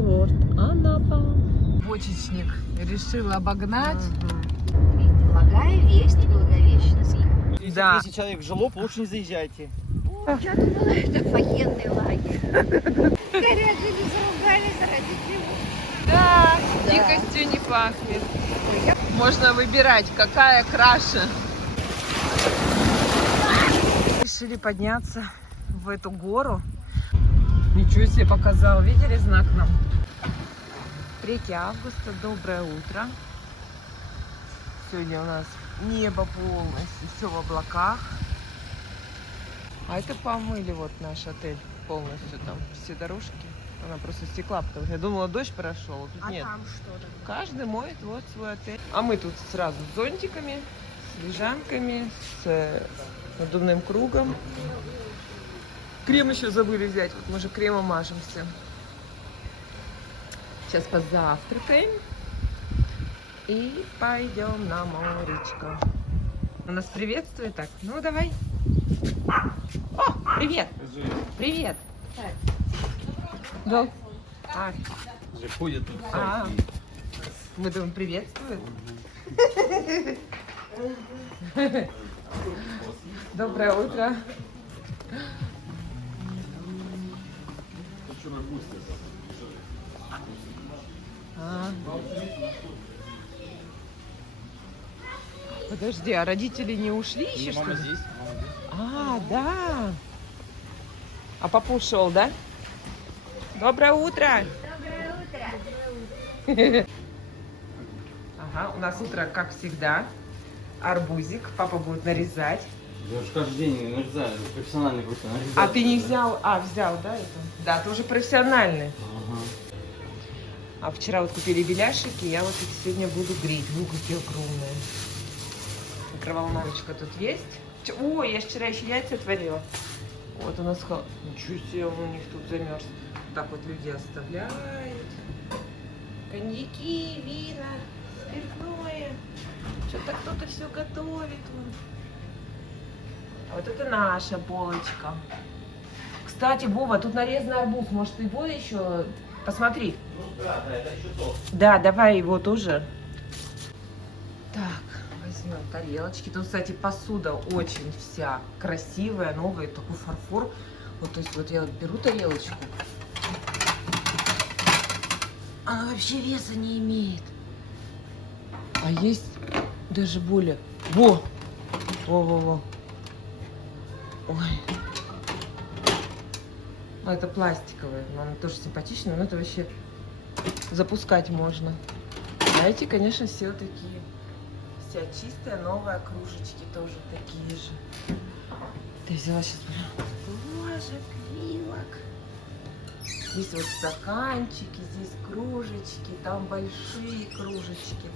курорт Анапа. Бочечник решил обогнать. Благая весть Благовещенская. Если Да. 10 человек в жилоб, лучше не заезжайте. Я думала, это военный лагерь. Горят, заругались ради чего. Да, Да. дикостью не пахнет. Можно выбирать, какая краше. Решили подняться в эту гору. Ничего себе показал. Видели знак нам? 3 августа. Доброе утро. Сегодня у нас небо полностью, все в облаках. А это помыли вот наш отель полностью, там все дорожки. Она просто стекла, потому что я думала, дождь прошел, тут нет. Там что там? Каждый моет вот свой отель. А мы тут сразу с зонтиками, с лежанками, с надувным кругом. Крем еще забыли взять, вот мы же кремом мажемся. Сейчас позавтракаем и пойдем на моречко. Он нас приветствует так. Ну, давай. О, привет. Привет. Да. А, Ходят тут а, мы думаем, приветствует. Доброе утро. А. Подожди, а родители не ушли еще, что Мама ли? здесь. А, да. А папа ушел, да? Доброе утро. Доброе утро. Ага, у нас утро, как всегда. Арбузик. Папа будет нарезать. Я уж каждый день нарезаю, профессиональный какой-то нарезаю. А ты не взял? А, взял, да, это? Да, ты уже профессиональный. Ага. А вчера вот купили беляшики, я вот их сегодня буду греть. Ну, какие огромные. Микроволновочка тут есть. Ой, я вчера еще яйца творила. Вот у нас Ничего себе, он у них тут замерз. Так вот люди оставляют. Коньяки, вина, спиртное. Что-то кто-то все готовит. Вон. А вот это наша полочка. Кстати, Вова, тут нарезанный арбуз. Может, его еще посмотри? Ну да, это еще то. Да, давай его тоже. Так, возьмем тарелочки. Тут, кстати, посуда очень вся красивая, новая, такой фарфор. Вот, то есть, вот я беру тарелочку. Она вообще веса не имеет. А есть даже более. Во! Во-во-во. Ой. Ну, это пластиковая, но она тоже симпатичная, но это вообще запускать можно. А эти, конечно, все вот такие. Вся чистая, новая, кружечки тоже такие же. Ты взяла сейчас ложек, вилок. Здесь вот стаканчики, здесь кружечки, там большие кружечки.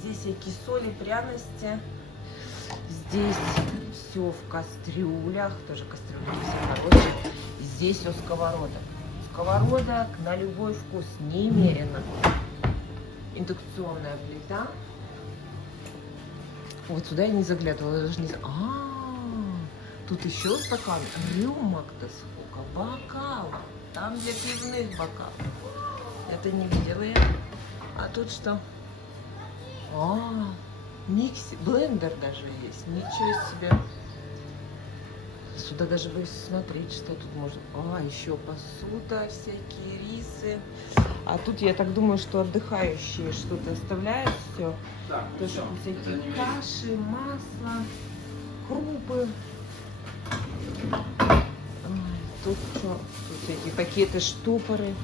Здесь всякие соли, пряности. Здесь все в кастрюлях, тоже кастрюльки все хорошие. Здесь все сковородок. Сковородок на любой вкус немерено. Индукционная плита. Вот сюда я не заглядывала, я даже не знаю. Тут еще стакан. Рюмок-то сколько, бокалов. Там для пивных бокалов. Это не видела я. А тут что? Микси, блендер даже есть. Ничего себе. Сюда даже боюсь смотреть, что тут можно. Еще посуда, всякие рисы. А тут я так думаю, что отдыхающие что-то оставляют все. Так, Тоже всякие каши, масло, крупы. Тут что? Тут всякие пакеты, штопоры,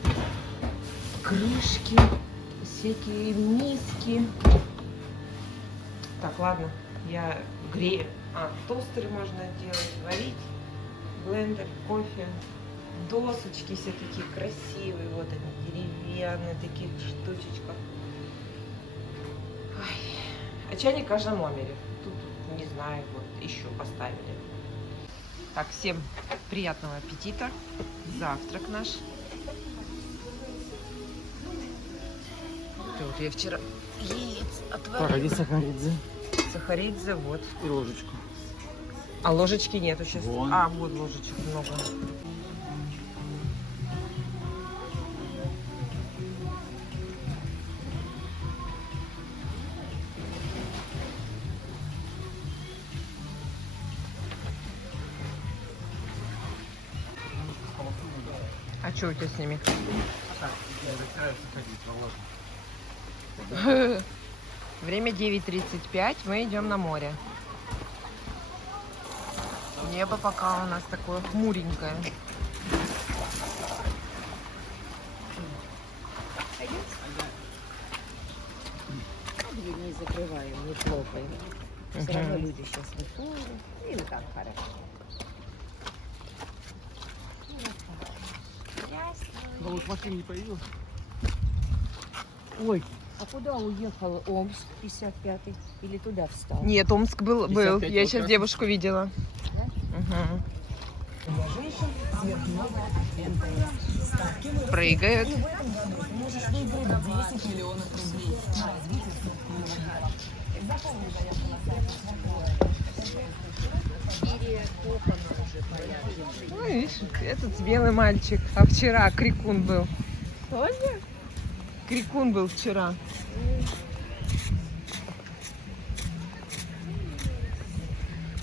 крышки, всякие миски. Так, ладно, я грею. Тостеры можно делать, варить, блендер, кофе. Досочки все такие красивые, вот они, деревянные, такие штучечка. А чайник в каждом номере. Тут, не знаю, вот еще поставили. Так, всем приятного аппетита. Завтрак наш. Вот я вчера яиц отварила. Погоди, сахаридзе. Сахаридзе, вот. И ложечку. А ложечки нету сейчас. Вон. Вот ложечек много. Что у тебя с ними? Так, ходить, Время 9:35, мы идем на море. Небо пока у нас такое хмуренькое. Дверь не закрываем, не хлопаем. Все равно люди сейчас выходят. Им так хорошо. Да вот машина не появилась. Ой, а куда уехал Омск 55-й? Или туда встал? Нет, Омск был. 55 Я вот сейчас раз. девушку видела. Да? Прыгают. Ну, видишь, этот белый мальчик. А вчера крикун был. Тоже? Крикун был вчера.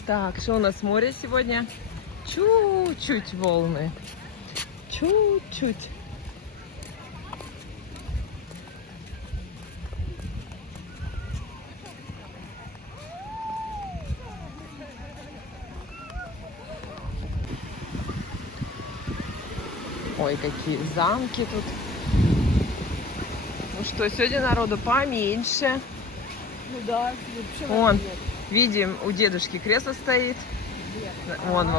Так, что у нас море сегодня? Чуть-чуть волны. Чуть-чуть. Ой, какие замки тут. Ну что, сегодня народу поменьше. Ну да, Вон, видим, у дедушки кресло стоит. Вон,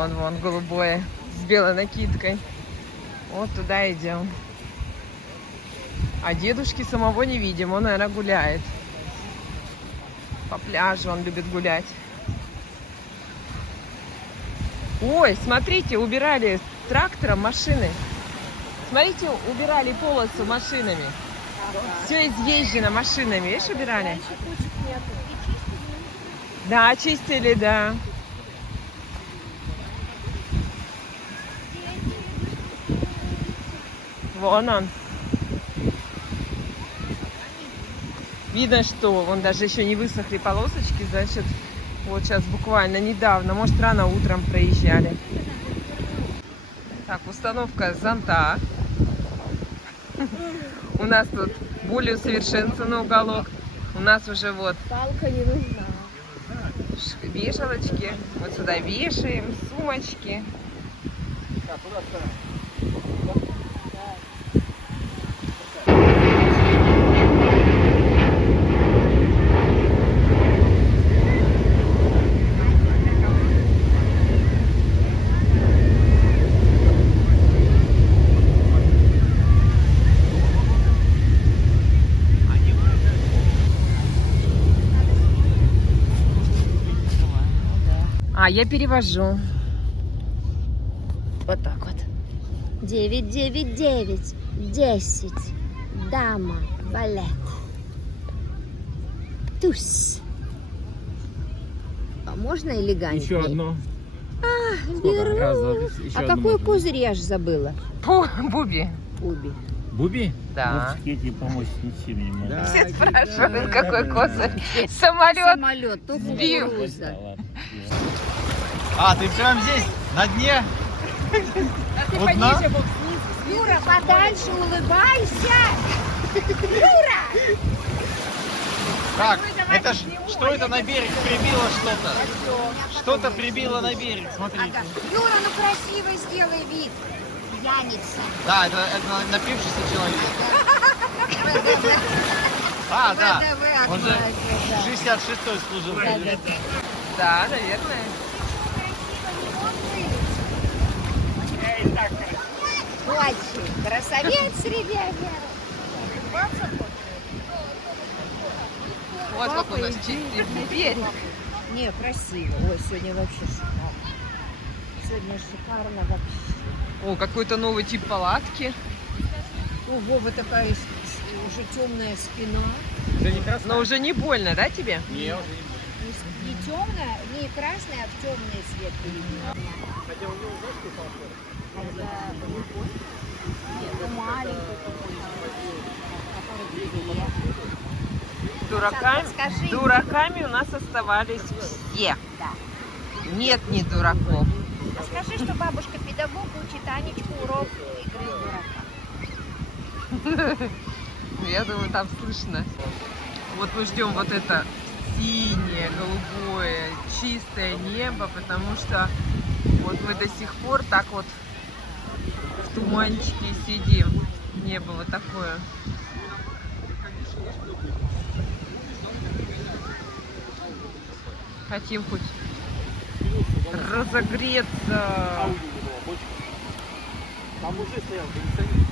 голубое, с белой накидкой. Вот туда идем. А дедушки самого не видим, он, наверное, гуляет. По пляжу он любит гулять. Ой, смотрите, убирали трактором машины. Смотрите, убирали полосу машинами. Все изъезжено машинами, видишь, убирали? Да, чистили, да. Вон он. Видно, что вон даже еще не высохли полосочки, значит, вот сейчас буквально недавно, может, рано утром проезжали. Так, установка зонта. У нас тут более усовершенствованный уголок. У нас уже вот Палка не нужна. вешалочки. Вот сюда вешаем, сумочки. А, я перевожу. Вот так вот. 999 10. Дама, балет. Туз. А можно элегантнее? Еще одно. Беру. Раз, два, еще А одно какой можно. козырь я ж забыла? Буби. Уби. Буби? Да. Я тебе помочь ничем не могу. Все спрашивают, какой козырь. Самолет. Самолет, только сбил. кукуруза. А, ты прям здесь, на дне? А ты Вот пониже, на. Бог, Юра, подальше улыбайся! Юра! Так, это ж, что это на берег прибило что-то? Что-то прибило на берег, смотрите. Ага. Юра, ну красиво сделай вид. Пьяница. Да, это напившийся человек. А, да. ВДВ Он же отправился, 66-й служил. да. Да, наверное. Очень. Красавец, ребята. Вот как у нас чистый берег. Не, красиво. Ой, сегодня вообще шикарно. Сегодня шикарно вообще. О, какой-то новый тип палатки. У Вовы такая уже темная спина. Но уже не больно, да, тебе? Не, уже не Не темная, не красная, а в темный цвет. Хотя у него, знаешь, что похож? Это маленький Дураками, Подскажи. дураками у нас оставались все. Да. Нет ни дураков. А скажи, что бабушка Педагог учит Анечку урок игры в дурака. Я думаю, там слышно. Вот мы ждем вот это синее, голубое, чистое небо, потому что вот мы до сих пор так вот в туманчике сидим. Небо вот такое. Хотим хоть разогреться. Там уже стоял кондиционер,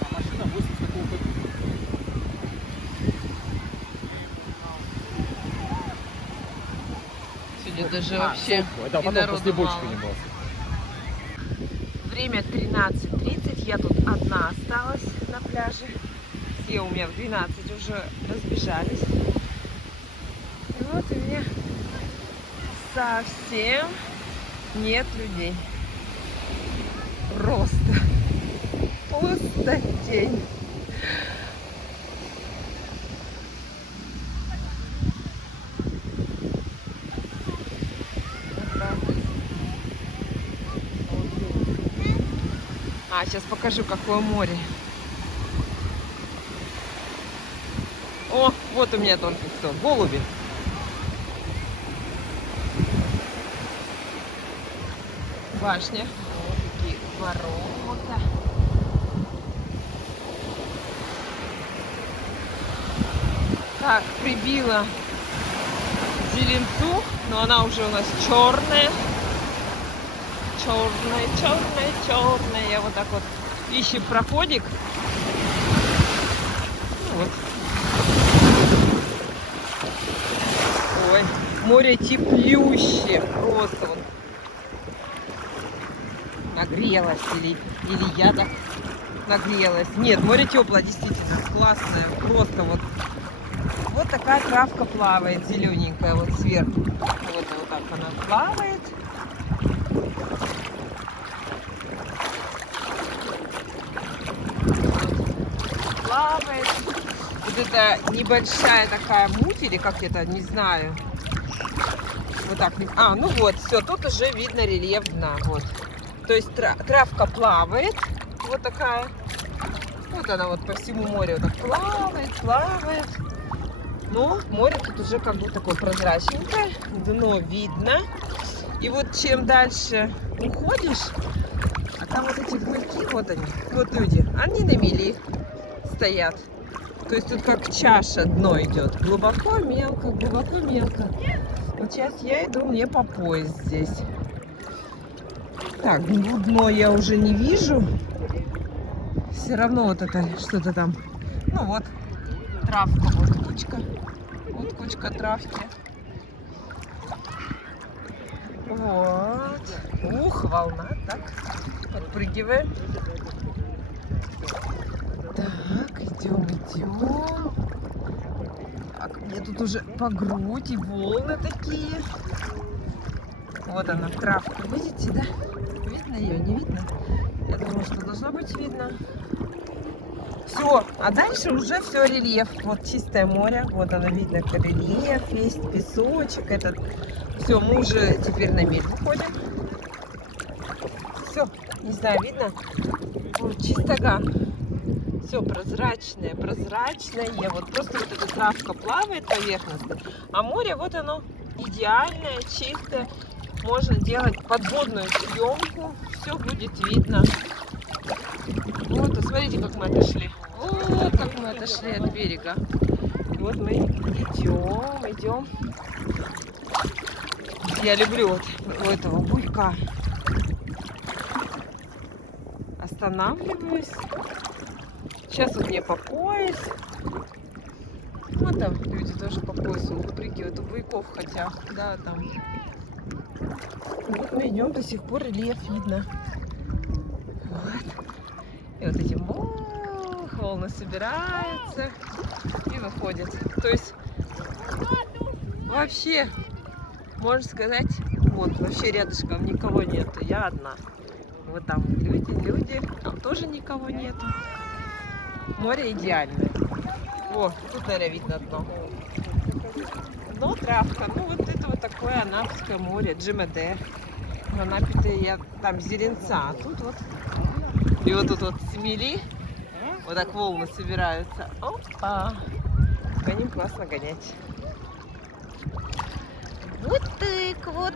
а машина 80 такого года. Сегодня даже вообще Это и потом народу после бочки мало. не было. Время 13:30, я тут одна осталась на пляже. Все у меня в 12 уже разбежались. И вот у меня совсем нет людей. Просто пустотень. Вот так. А, сейчас покажу, какое море. О, вот у меня только что голуби. Башня. Вот такие ворота. Так, прибила зеленцу, но она уже у нас черная. Черная, черная, черная. Я вот так вот ищу проходик. Ну, вот. Ой, море теплющее. Просто вот нагрелась или я так нагрелась. Нет, море теплое, действительно, классное. Просто вот такая травка плавает, зелененькая, вот сверху. Вот так она плавает. Плавает. Вот это небольшая такая муть, или как это, не знаю. Вот так. А, ну вот, все, тут уже видно рельеф дна. Вот. То есть травка плавает, вот такая. Вот она вот по всему морю вот так плавает, плавает. Но море тут уже как бы такое прозрачненькое, дно видно. И вот чем дальше уходишь, а там вот эти гмырьки, вот они, вот люди, они на мели стоят. То есть тут как чаша дно идет. Глубоко, мелко, глубоко, мелко. Вот сейчас я иду, мне по пояс здесь. Так, дно я уже не вижу. Все равно вот это что-то там. Ну вот, травка, вот кучка. Вот кучка травки. Вот. Ух, волна. Так, подпрыгиваем. Так, идем. Так, мне тут уже по грудь и волны такие. Вот она, травка. Видите, да? Видно ее, не видно? Я думаю, что должно быть видно. Все, а дальше уже все рельеф. Вот чистое море, вот оно видно, как рельеф, есть песочек этот. Все, мы уже теперь на мель выходим. Все, не знаю, видно? Вот чистога. Все прозрачное, прозрачное. Вот просто вот эта травка плавает поверхностно. А море, вот оно, идеальное, чистое. Можно делать подводную съемку. Все будет видно. Вот, смотрите, как мы отошли. Вот как мы отошли от берега. Вот мы идем. Я люблю вот у этого буйка. Останавливаюсь. Сейчас вот мне по пояс. Вот там люди тоже по поясу выпрыгивают у буйков, хотя, да, там. Вот мы идем, до сих пор рельеф видно. Вот. И вот эти волны собираются и выходят. То есть вообще, можно сказать, вот вообще рядышком никого нету. Я одна. Вот там люди, там тоже никого нету. Море идеальное. О, тут, наверное, видно дно. Дно, травка. Ну, вот это вот такое анапское море, Джимедер. В Анапе-то я там зеленца, а тут вот. И вот тут вот смели, вот так волны собираются. Опа! По ним классно гонять. Вот так вот.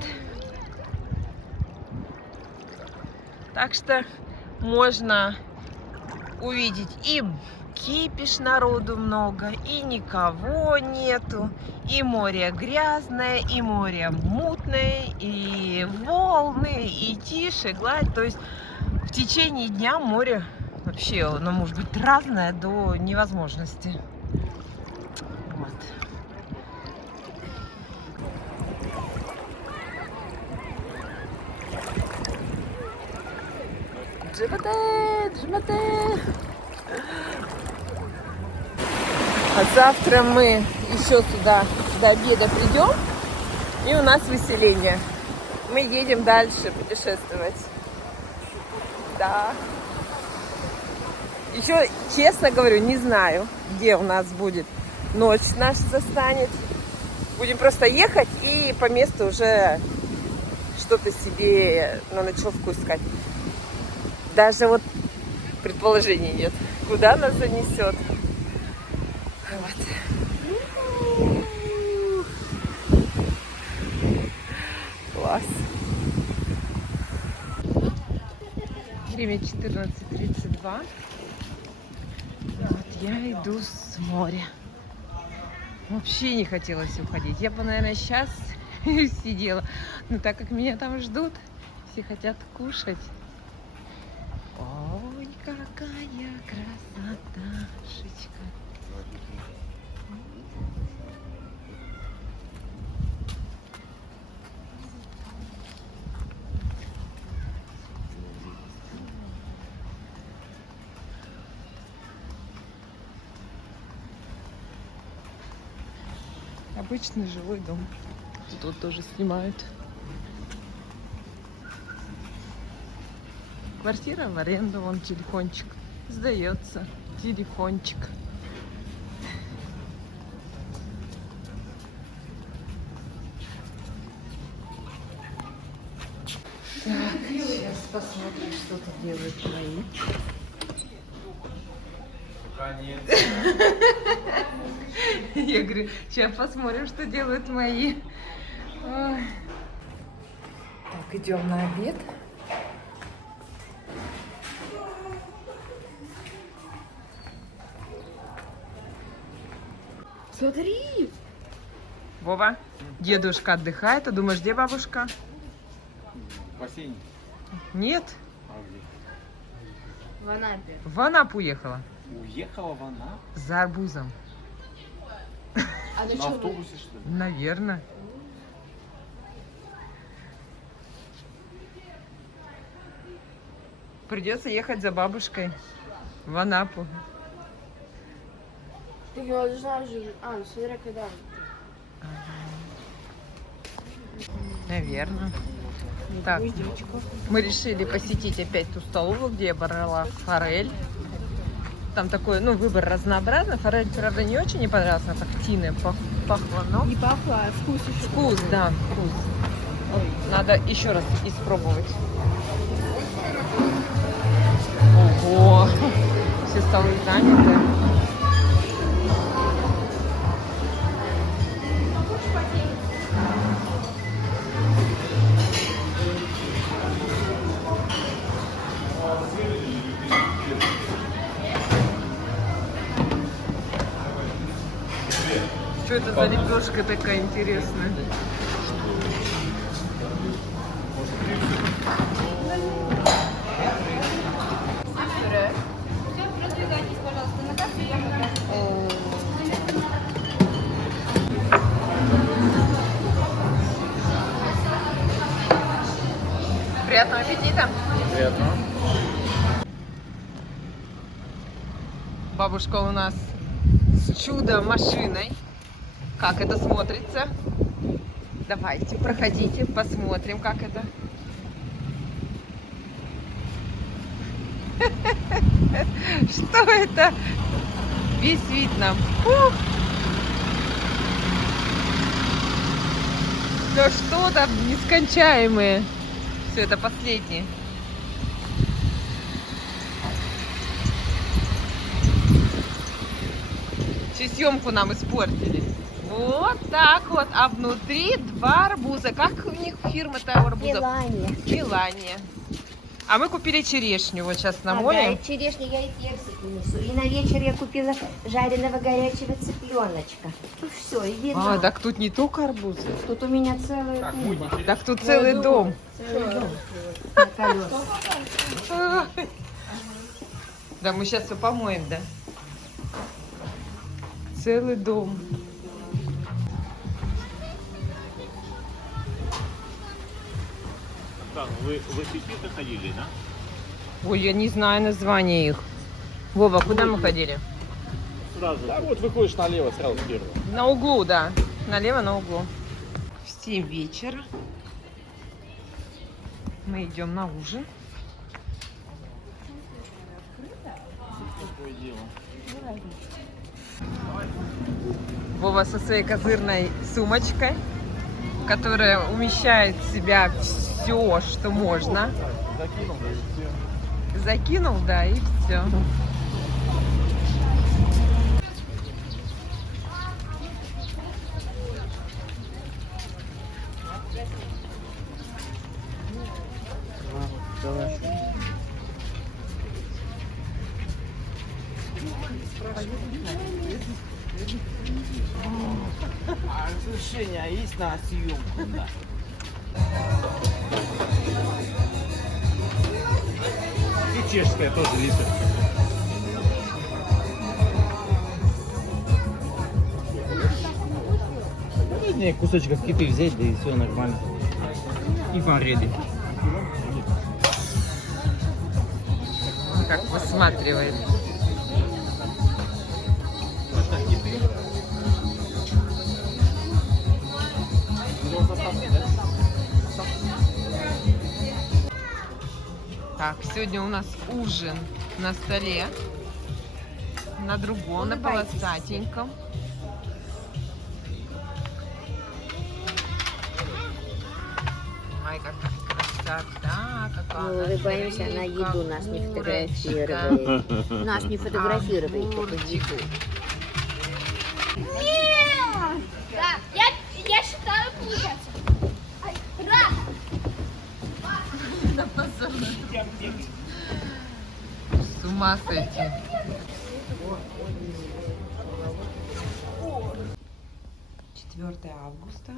Так что можно увидеть и кипиш народу много, и никого нету, и море грязное, и море мутное, и волны, и тише, гладь. То есть в течение дня море вообще, оно может быть разное до невозможности. Вот. Джимате. А завтра мы еще сюда до обеда придем, и у нас выселение. Мы едем дальше путешествовать. Да. Еще, честно говорю, не знаю, где у нас будет ночь наша застанет. Будем просто ехать и по месту уже что-то себе на ночевку искать. Даже вот предположений нет, куда нас занесет. Вот. Класс. Время 14:32. Вот я иду с моря. Вообще не хотелось уходить. Я бы, наверное, сейчас сидела. Но так как меня там ждут, все хотят кушать. Ой, какая красоташечка. Обычный жилой дом. Тут тоже снимают. Квартира в аренду, вон телефончик. Сдается телефончик. Так, сейчас посмотрим, что тут делают мои. Я говорю, сейчас посмотрим, что делают мои. Ой. Так, идем на обед. Смотри! Вова, дедушка отдыхает, а думаешь, где бабушка? В бассейне. Нет, А где? В Анапе. в Анапу уехала. Уехала в Анапу? За арбузом. А На автобусе, что ли? Наверное. Придется ехать за бабушкой в Анапу. Так я должна же... смотря когда. Наверное. Так, мы решили посетить опять ту столовую, где я брала форель. Там такой, выбор разнообразный. Форель, правда, не очень не понравилась, она так тиной пахла, но... Не пахло, а вкус еще. Вкус, да, вкус. Надо еще раз испробовать. Ого! Все столы заняты. Что это за лепешка такая интересная? Приятного аппетита! Приятно. Бабушка у нас с чудо-машиной. Как это смотрится? Давайте, проходите, посмотрим, как это. Что это? Весь вид нам. Фух. Да что там нескончаемые. Все, это последний. Всю съемку нам испортили. Вот так вот. А внутри 2 арбуза. Как у них фирма-то арбузов? Милане. Милания. А мы купили черешню вот сейчас на Да, море. и черешню я и персик несу. И на вечер я купила жареного горячего цыпленочка. Ну все, иди А, на. так тут не только арбузы. Тут у меня целый клуб. Так тут целый дом. Целый дом. На колесах. Да, мы сейчас все помоем, да? Целый дом. Так, вы в аппетиты ходили, да? Ой, я не знаю название их. Вова, куда мы ходили? Сразу. Да, вот выходишь налево сразу первый. На углу, да. Налево на углу. В 7 вечера. Мы идем на ужин. Такое дело. Вова со своей козырной сумочкой, которая умещает в себя все, что можно. Закинул, да, и все. Закинул, да, и все. Давай. Разрешение есть на съемку, да. И чешская тоже литр. Не, кусочков киты взять, да и все нормально. И форели. Как высматривает. Так, сегодня у нас ужин на столе. На другом, на полосатеньком. Ай, какая красота, какая Мы улыбаемся, на еду нас не фотографирует. Нас не фотографирует. Огурчик. Да, я считаю получается. Раз. С ума сойти. Четвертое августа.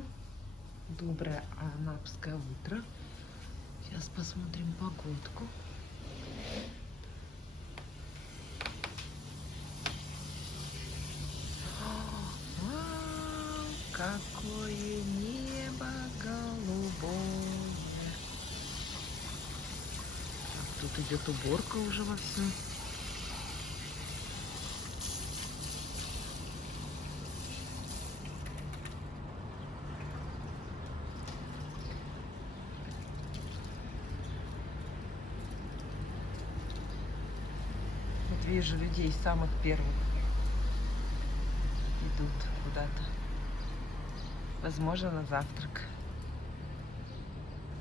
Доброе анапское утро. Сейчас посмотрим погодку. Вау, какое небо голубое. Тут идет уборка уже вовсю. Вот вижу людей самых первых. Идут куда-то. Возможно, на завтрак.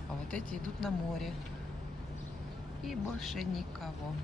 А вот эти идут на море. И больше никого.